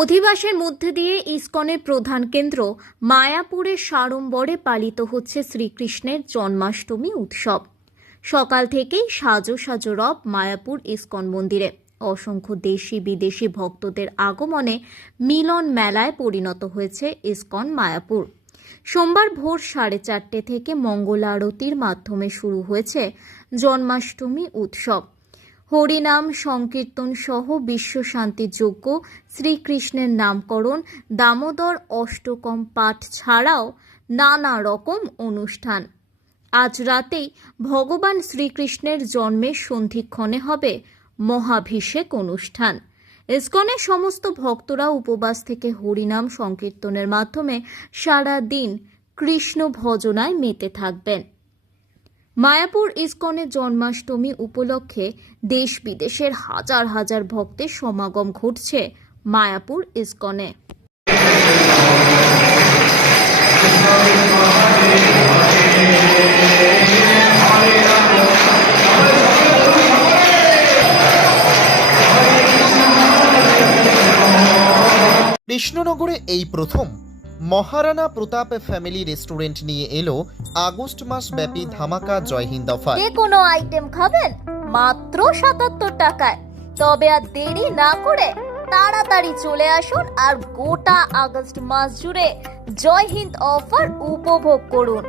অধিবাসের মধ্যে দিয়ে ইসকনের প্রধান কেন্দ্র মায়াপুরের সাড়ম্বরে পালিত হচ্ছে শ্রীকৃষ্ণের জন্মাষ্টমী উৎসব। সকাল থেকেই সাজো সাজো রব মায়াপুর ইসকন মন্দিরে। অসংখ্য দেশি বিদেশি ভক্তদের আগমনে মিলন মেলায় পরিণত হয়েছে ইসকন মায়াপুর। সোমবার ভোর সাড়ে চারটে থেকে মঙ্গল আরতির মাধ্যমে শুরু হয়েছে জন্মাষ্টমী উৎসব। হরিনাম, সংকীর্তন সহ বিশ্ব শান্তির যজ্ঞ শ্রীকৃষ্ণের নামকরণ, দামোদর অষ্টকম পাঠ ছাড়াও নানা রকম অনুষ্ঠান। আজ রাতেই ভগবান শ্রীকৃষ্ণের জন্মের সন্ধিক্ষণে হবে মহাভিষেক অনুষ্ঠান। ইসকনের সমস্ত ভক্তরা উপবাস থেকে হরিনাম, সংকীর্তনের মাধ্যমে সারা দিন কৃষ্ণ ভজনায় মেতে থাকবেন। মায়াপুর ইসকনের জন্মাষ্টমী উপলক্ষে দেশ বিদেশের হাজার হাজার ভক্তের সমাগম ঘটছে মায়াপুর ইস্কনে। কৃষ্ণনগরে এই প্রথম মহারানা প্রতাপ ফ্যামিলি রেস্টুরেন্ট নিয়ে এলো আগস্ট মাস ব্যাপী ধামাকা জয়হিন্দ অফার যে কোনো আইটেম খাবেন মাত্র সাতাত্তর টাকায়। তবে আর দেরি না করে তাড়াতাড়ি চলে আসুন আর গোটা আগস্ট মাস জুড়ে জয় হিন্দ অফার উপভোগ করুন।